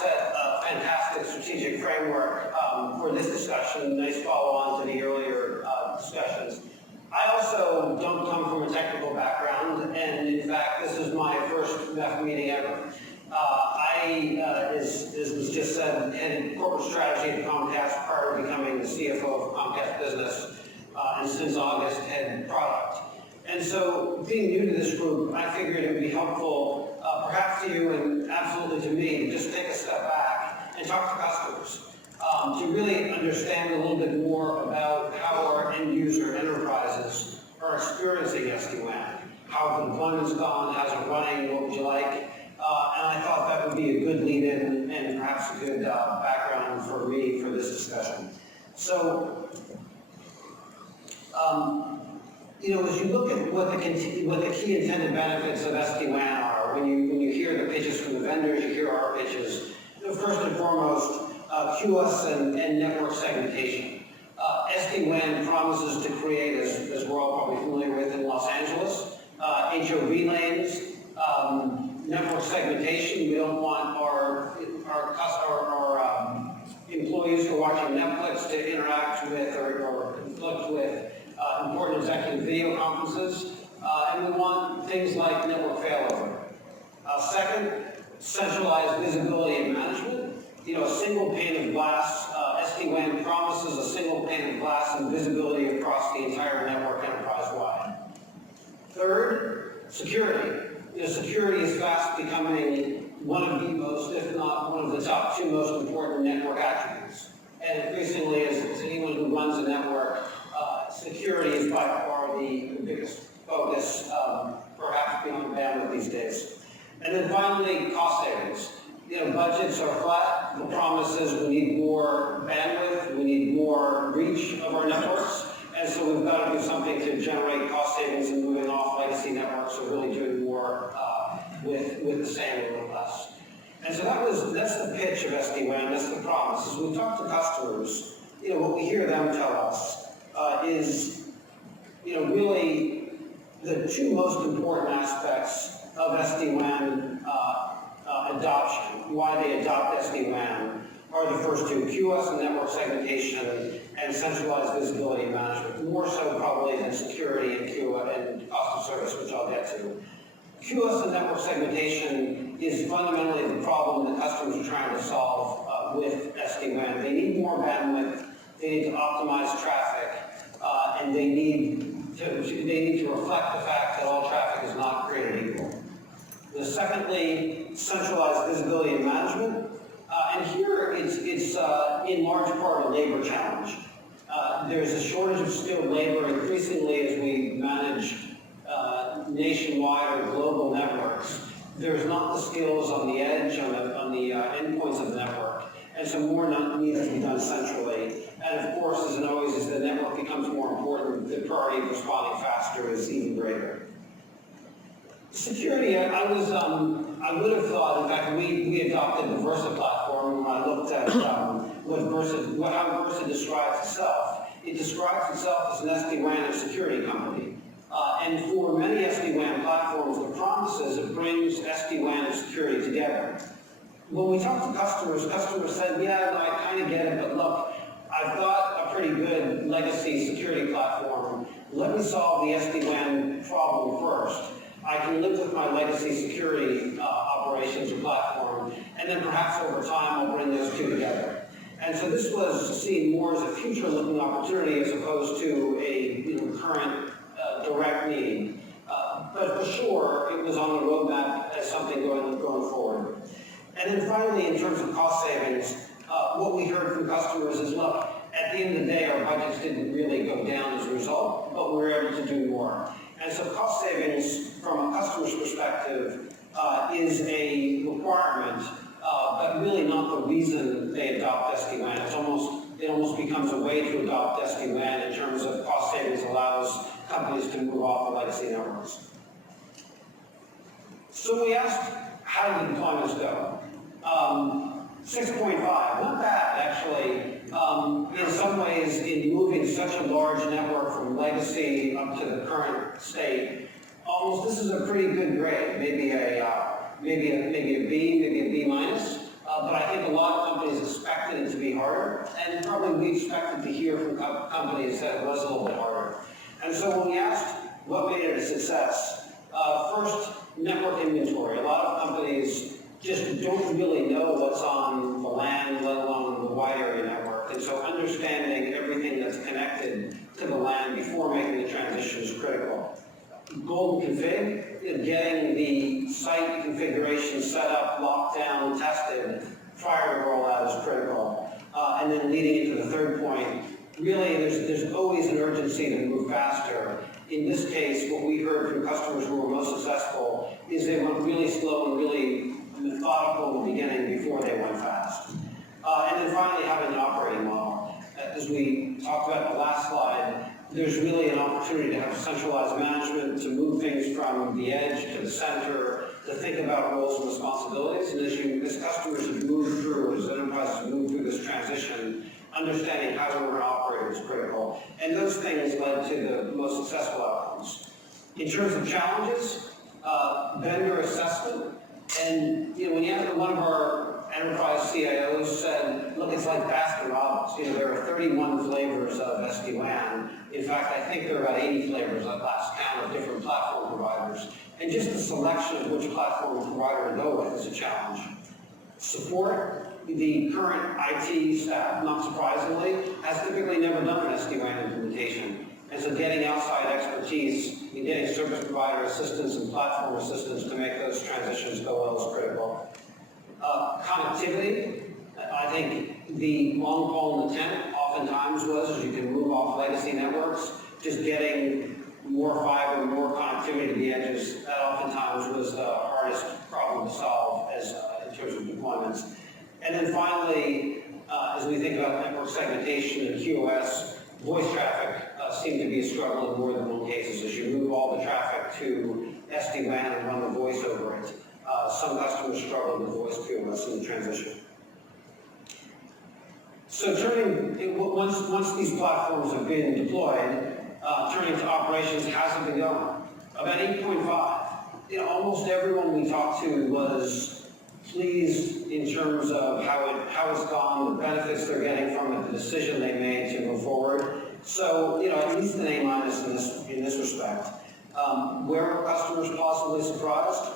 set a fantastic strategic framework for this discussion, nice follow-on to the earlier discussions. I also don't come from a technical background, and in fact, this is my first MEF meeting ever. As was just said, headed corporate strategy at Comcast prior to becoming the CFO of Comcast Business, and since August, head product. And so, being new to this group, I figured it would be helpful, perhaps to you and absolutely to me, to just take a step back and talk to customers. To really understand a little bit more about how our end user enterprises are experiencing SD-WAN. How have the deployments gone, how's it running, what would you like? And I thought that would be a good lead-in and perhaps a good background for me for this discussion. So, as you look at what the key intended benefits of SD-WAN are, when you hear the pitches from the vendors, you hear our pitches, first and foremost, QoS and network segmentation. SD-WAN promises to create, as we're all probably familiar with in Los Angeles, HOV lanes, network segmentation. We don't want our employees who are watching Netflix to interact with or conflict with important executive video conferences, and we want things like network failover. Second, centralized visibility and management. A single pane of glass. SD-WAN promises a single pane of glass and visibility across the entire network enterprise-wide. Third, security. Security is fast becoming one of the most, if not one of the top two most important network attributes. And increasingly, as anyone who runs a network, security is by far the biggest focus, perhaps beyond bandwidth these days. And then finally, cost savings. Budgets are flat. The promise is we need more bandwidth, we need more reach of our networks, and so we've got to do something to generate cost savings and moving off legacy networks, so really doing more with the same or with less. And so that's the pitch of SD-WAN, that's the promise. As we talk to customers, what we hear them tell us is, really the two most important aspects of SD-WAN adoption, why they adopt SD-WAN, are the first two, QoS and network segmentation and centralized visibility management, more so probably than security and QoS and cost of service, which I'll get to. QoS and network segmentation is fundamentally the problem that customers are trying to solve with SD-WAN. They need more bandwidth, they need to optimize traffic, and they need to reflect the fact that all traffic is not created equal. Secondly, centralized visibility and management. And here it's in large part a labor challenge. There's a shortage of skilled labor increasingly as we manage nationwide or global networks. There's not the skills on the edge, on the endpoints of the network, and so more needs to be done centrally. And of course, as it always is, the network becomes more important, the priority of responding faster is even greater. Security, I would have thought, in fact, we adopted the Versa platform when I looked at how Versa describes itself. It describes itself as an SD-WAN and security company. And for many SD-WAN platforms, the promise is it brings SD-WAN and security together. When we talk to customers said, yeah, I kind of get it, but look, I've got a pretty good legacy security platform. Let me solve the SD-WAN problem first. I can live with my legacy security operations or platform, and then perhaps over time I'll bring those two together. And so this was seen more as a future-looking opportunity as opposed to a current direct need. But for sure, it was on the roadmap as something going forward. And then finally, in terms of cost savings, what we heard from customers is, look, at the end of the day, our budgets didn't really go down as a result, but we were able to do more. And so cost savings, from a customer's perspective, is a requirement, but really not the reason they adopt SD-WAN. It almost becomes a way to adopt SD-WAN in terms of cost savings allows companies to move off the legacy networks. So we asked, how did the deployments go? 6.5, not bad actually. In some ways, in moving such a large network from legacy up to the current state, this is a pretty good grade. Maybe a B, maybe a B minus. But I And so when we asked what made it a success, first, network inventory. A lot of companies just don't really know what's on the LAN, let alone the wide area network. And so understanding everything that's connected to the LAN before making the transition is critical. Golden config, getting the site configuration set up, locked down, tested prior to rollout is critical. And then leading into the third point, really there's always an urgency to move faster. In this case, what we heard from customers who were most successful is they went really slow and really methodical in the beginning before they went fast. And then finally, having an operating model. As we talked about in the last slide, there's really an opportunity to have centralized management, to move things from the edge to the center, to think about roles and responsibilities. And as customers have moved through, as enterprises have moved through this transition, understanding how we're going to operate is critical. And those things led to the most successful outcomes. In terms of challenges, vendor assessment. And when you have one of our enterprise CIOs said, look, it's like Baskin Robbins. There are 31 flavors of SD-WAN. In fact, I think there are about 80 flavors at last count of different platform providers. And just the selection of which platform provider to go with is a challenge. Support. The current IT staff, not surprisingly, has typically never done an SD-WAN implementation. And so getting outside expertise and getting service provider assistance and platform assistance to make those transitions go well is critical. Connectivity, I think the long pole in the tent oftentimes was, as you can move off legacy networks, just getting more fiber, more connectivity to the edges, that oftentimes was the hardest problem to solve in terms of deployments. And then finally, as we think about network segmentation and QoS, voice traffic seemed to be a struggle in more than one cases. As you move all the traffic to SD-WAN and run the voice over it, some customers struggled with voice QoS in the transition. So once these platforms have been deployed, turning to operations hasn't been going. About 8.5, almost everyone we talked to was pleased in terms of how it's gone, the benefits they're getting from it, the decision they made to move forward. So, at least an A- in this respect. Where are customers possibly surprised?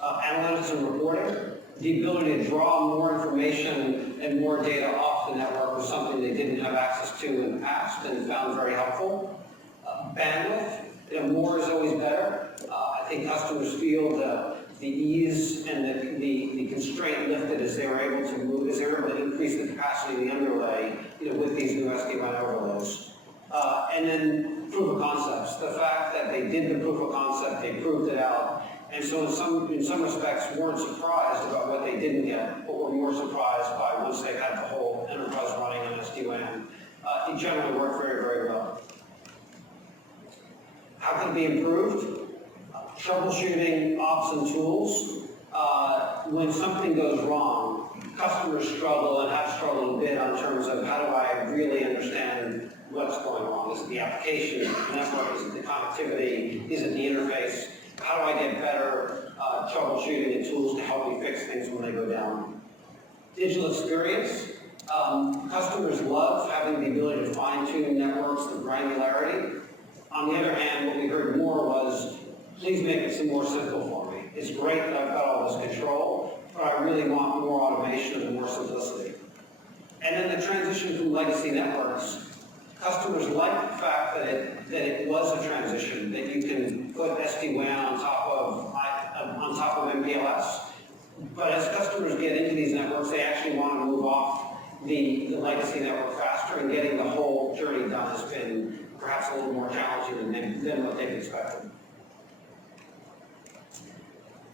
Analytics and reporting. The ability to draw more information and more data off the network was something they didn't have access to in the past and found very helpful. Bandwidth. More is always better. I think customers feel the ease and the constraint lifted as they were able to move, as they were able to increase the capacity of the underlay, with these new SD-WAN overlays. And then proof of concepts. The fact that they did the proof of concept, they proved it out, and so in some respects weren't surprised about what they didn't get, but were more surprised by once they had the whole enterprise running on SD-WAN. It generally worked very, very well. How can it be improved? Troubleshooting ops and tools. When something goes wrong, customers struggle and have struggled a bit in terms of how do I really understand what's going wrong? Is it the application? Is it the network? Is it the connectivity? Is it the interface? How do I get better troubleshooting and tools to help me fix things when they go down? Digital experience. Customers love having the ability to fine-tune networks, the granularity. On the other hand, what we heard more was, please make it some more simple for me. It's great that I've got all this control, but I really want more automation and more simplicity. And then the transition from legacy networks. Customers like the fact that it was a transition, that you can put SD-WAN on top of MPLS. But as customers get into these networks, they actually want to move off the legacy network faster, and getting the whole journey done has been perhaps a little more challenging than what they've expected.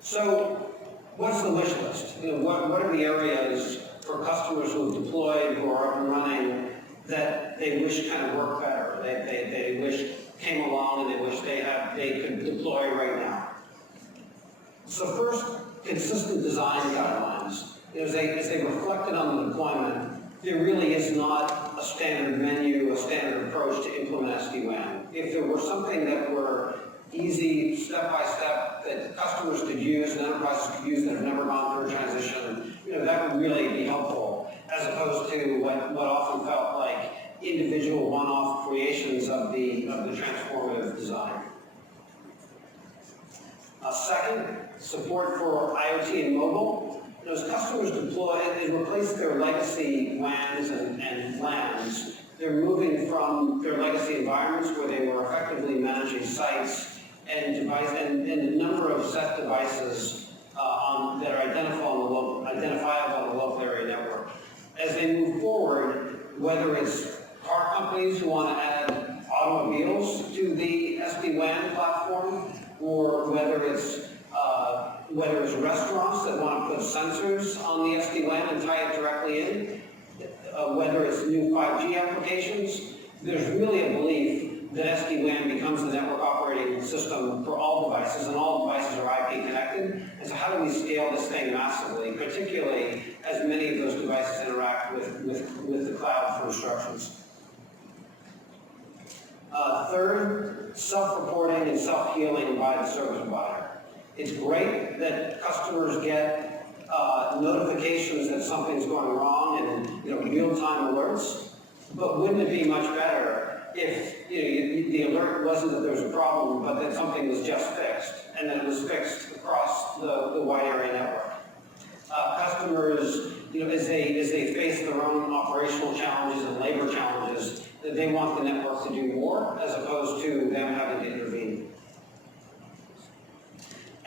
So, what's the wish list? What are the areas for customers who have deployed, who are up and running, that they wish kind of worked better, they wish came along, and they wish they could deploy right now? So first, consistent design guidelines. As they reflected on the deployment, there really is not a standard menu, a standard approach to implement SD-WAN. If there were something that were easy, step-by-step, that customers could use and enterprises could use that have never gone through a transition, that would really be helpful, as opposed to what often felt like individual one-off creations of the transformative design. Second, support for IoT and mobile. As customers deploy and replace their legacy WANs and LANs, they're moving from their legacy environments where they were effectively managing sites and a number of set devices that are identifiable on the local area network. As they move forward, whether it's car companies who want to add automobiles to the SD-WAN platform, or whether it's restaurants that want to put sensors on the SD-WAN and tie it directly in, whether it's new 5G applications, there's really a belief that SD-WAN becomes the network operating system for all devices, and all devices are IP connected. And so how do we scale this thing massively, particularly as many of those devices interact with the cloud for instructions? Third, self-reporting and self-healing by the service provider. It's great that customers get notifications that something's going wrong and real-time alerts, but wouldn't it be much better if the alert wasn't that there's a problem, but that something was just fixed, and that it was fixed across the wide area network? Customers, as they face their own operational challenges and labor challenges, that they want the network to do more as opposed to them having to intervene.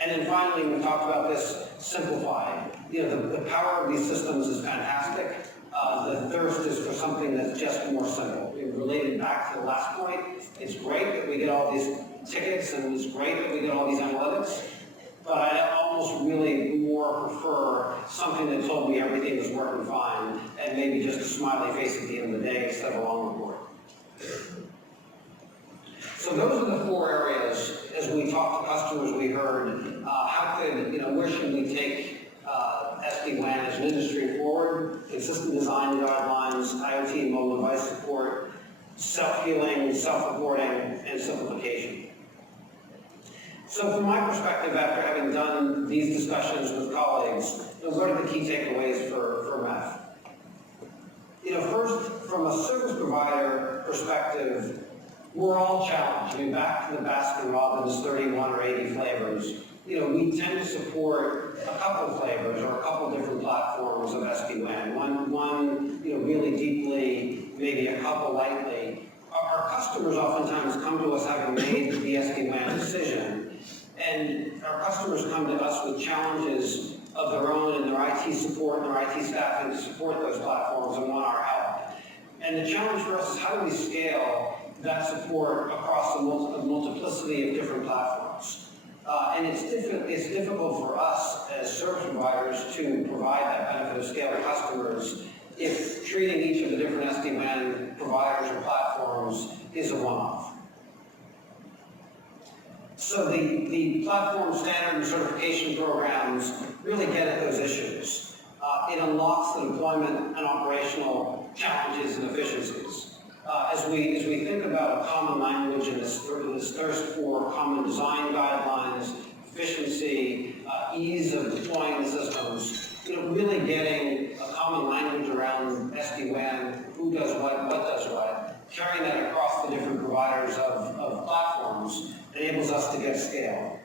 And then finally, we talked about this, simplify. The power of these systems is fantastic. The thirst is for something that's just more simple. Related back to the last point, it's great that we get all these tickets and it's great that we get all these analytics, but I almost really more prefer something that told me everything was working fine and maybe just a smiley face at the end of the day instead of a long report. So those are the four areas. As we talked to customers, we heard where should we take SD-WAN as an industry forward? Consistent design guidelines, IoT and mobile device support, self-healing, self-reporting, and simplification. So from my perspective, after having done these discussions with colleagues, what are the key takeaways for MEF? First, from a service provider perspective, we're all challenged. Back to the Baskin-Robbins 31 or 80 flavors. We tend to support a couple flavors or a couple different platforms of SD-WAN. One really deeply, maybe a couple lightly. Our customers oftentimes come to us having made the SD-WAN decision, and our customers come to us with challenges of their own and their IT support and their IT staffing to support those platforms and want our help. And the challenge for us is how do we scale that support across a multiplicity of different platforms. And it's difficult for us as service providers to provide that benefit of scale to customers if treating each of the different SD-WAN providers or platforms is a one-off. So the platform standard and certification programs really get at those issues. It unlocks the deployment and operational challenges and efficiencies. As we think about a common language and this thirst for common design guidelines, efficiency, ease of deploying the systems, really getting a common language around SD-WAN, who does what does what, carrying that across the different providers of platforms enables us to get scale.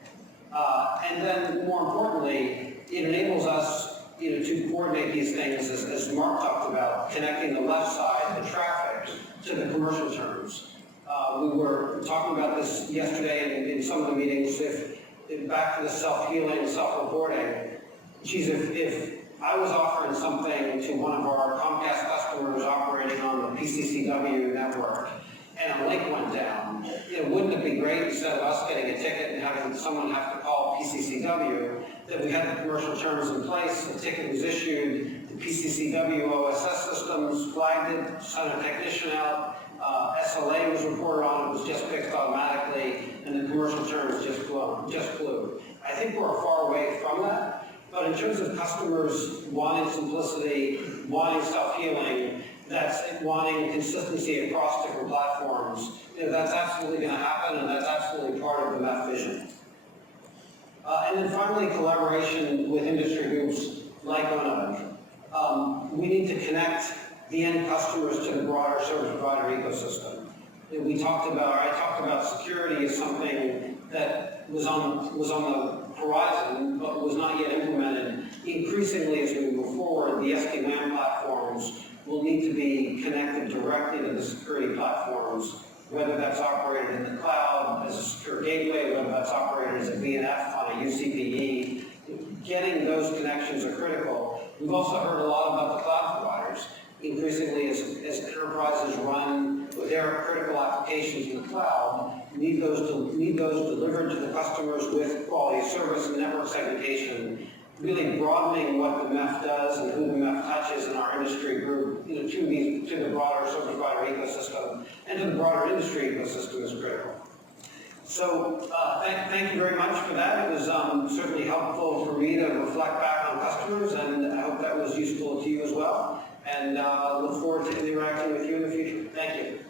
And then, more importantly, it enables us to coordinate these things, as Mark talked about, connecting the left side, the traffic, to the commercial terms. We were talking about this yesterday in some of the meetings, if back to the self-healing, self-reporting. Geez, if I was offering something to one of our Comcast customers operating on the PCCW network, and a link went down, wouldn't it be great, instead of us getting a ticket and having someone have to call PCCW, that we had the commercial terms in place, the ticket was issued, the PCCW OSS systems flagged it, sent a technician out, SLA was reported on, it was just fixed automatically, and the commercial terms just flew. I think we're far away from that, but in terms of customers wanting simplicity, wanting self-healing, that's wanting consistency across different platforms, that's absolutely going to happen, and that's absolutely part of the MEF vision. And then finally, collaboration with industry groups like ONOV. We need to connect the end customers to the broader service provider ecosystem. And I talked about security as something that was on the horizon, but was not yet implemented. Increasingly, as we move forward, the SD-WAN platforms will need to be connected directly to the security platforms, whether that's operated in the cloud as a secure gateway, whether that's operated as a VNF on a UCPE. Getting those connections are critical. We've also heard a lot about the cloud providers. Increasingly, as enterprises run their critical applications in the cloud, need those delivered to the customers with quality of service and network segmentation, really broadening what the MEF does and who the MEF touches in our industry group, to the broader service provider ecosystem and to the broader industry ecosystem is critical. So thank you very much for that. It was certainly helpful for me to reflect back on customers, and I hope that was useful to you as well. And look forward to interacting with you in the future. Thank you.